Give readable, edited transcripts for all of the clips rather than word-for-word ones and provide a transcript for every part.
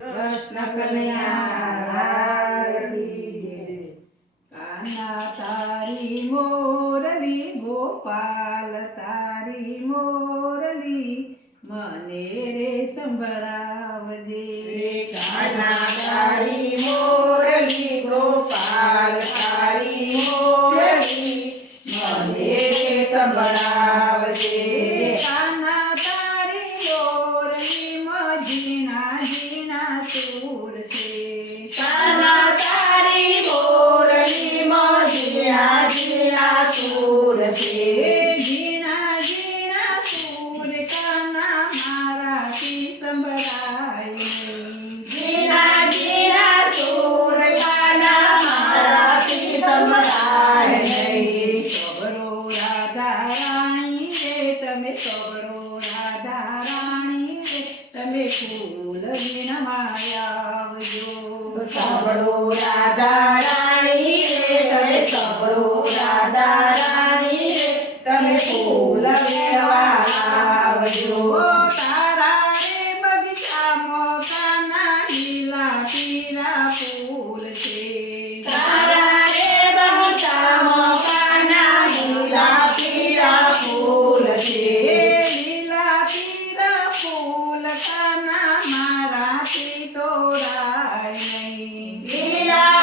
કૃષ્ણ કનૈયા લાલ કી જય. કાના તારી મોરલી ગોપાલ તારી મોરલી મને રે સંભળાવજે. કાના તારી મોરલી ગોપાલ તારી મોરલી મને સંભળાવજે. કાના તારી મોરલીમાં ઝીણા ઝીણા સૂર છે. કાના તારી મોરલીમાં ઝીણા ઝીણા સૂર છે. ઝીણા ઝીણા સૂર કાના મારાથી સંભળાય નહીં. ઝીણા ઝીણા સૂર કાના મારાથી સંભળાય નહીં. સબરો રાધા રાણી રે તમે સબરો રાધા રાણી રે તમે ફૂલ વીણમાયાવજો. સાંભળો રાધા રાણી રે તમે સાંભળો રાધા રાણી રે તમે ફૂલ વેણવા આવજો. તારા રે બગીચામાં કાના લીલા પીળા ફૂલ છે. તારા રે બગીચામાં કાના લીલા પીળા ફૂલ છે. લીલા પીળા ફૂલ કાના મારાથી તોડાય નહીં. લીલા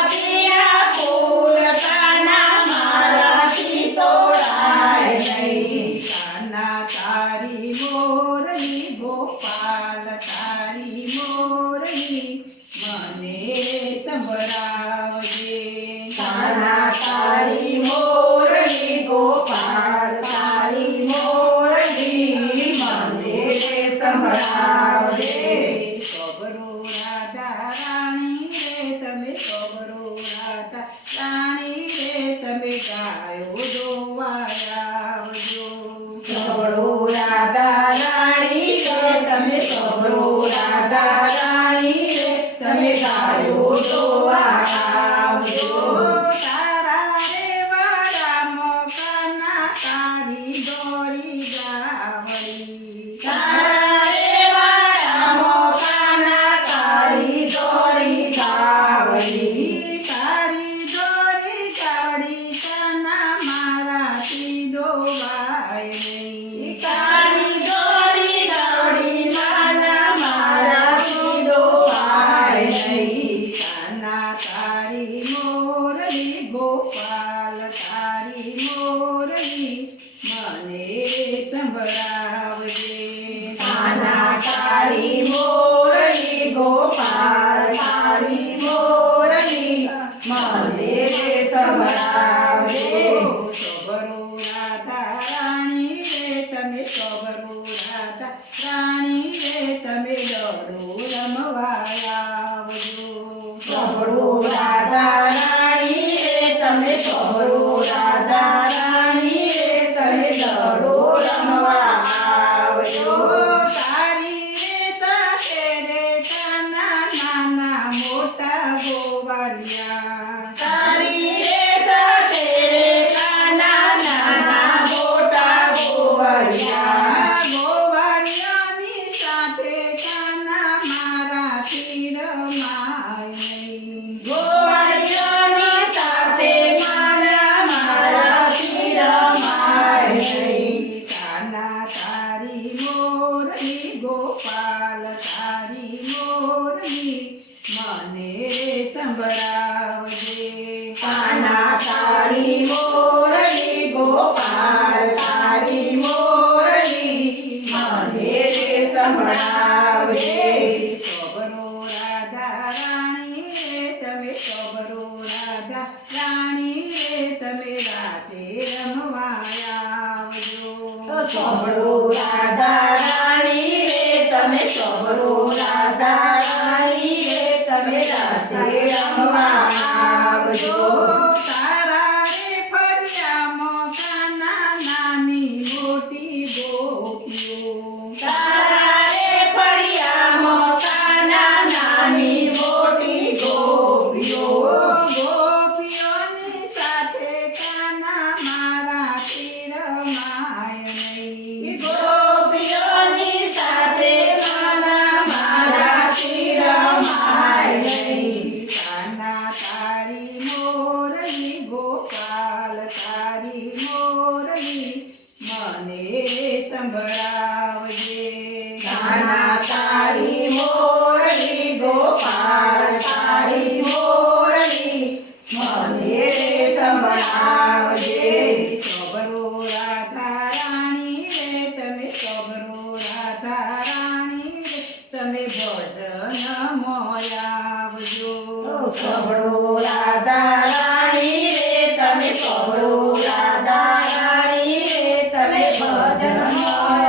સાંભળો રાધા રાણી રે તમે સાંભળો રાધા રાણી રે તમે ભજનમાં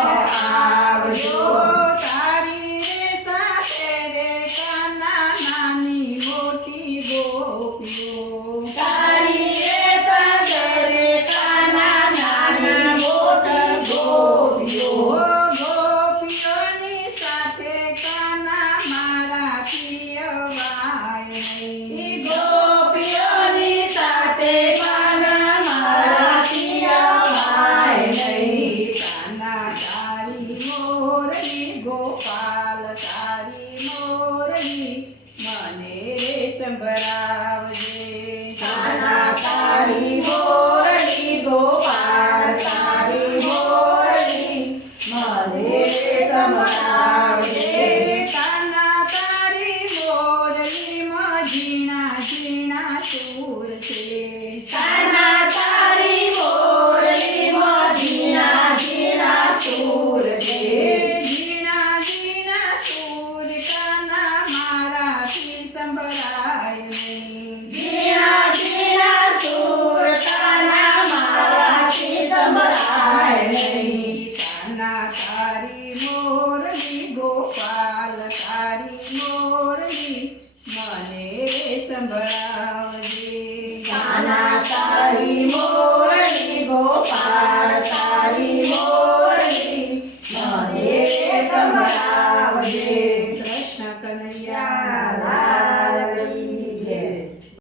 આવજો તારી રે સાથે રે કાના નાની મોટી ગોપીઓ તારી રે સાથે રે કાના નાની મોટી ગોપીઓ ગોપીઓની સાથે કાના મારા પિયવાય નહીં. ગોપીઓની સાથે કાના મારા પિયવાય નહીં. કાના તારી મોરલી ગોપાલ તારી મોરલી મને રે સંભળાવજે. કાના તારી મોરલી ગોપાળ તારી મોરલી મને સંભળાવજે. કાના તારી મોરલીમાં ઝીણા ઝીણા સૂર છે. કાના તારી મોરલીમાં ઝીણા ઝીણા સૂર છે. ઝીણા ઝીણા સૂર કાના મારાથી સંભળાય નહીં. ઝીણા ઝીણા સૂર કાના મારાથી સંભળાય નહીં. કાના તારી મોરલી ગોપાલ તારી મોરલી મને સંભળાવજે. કાના તારી મોરલી ગોપાળ તારી મોરલી મને સંભળાવજે.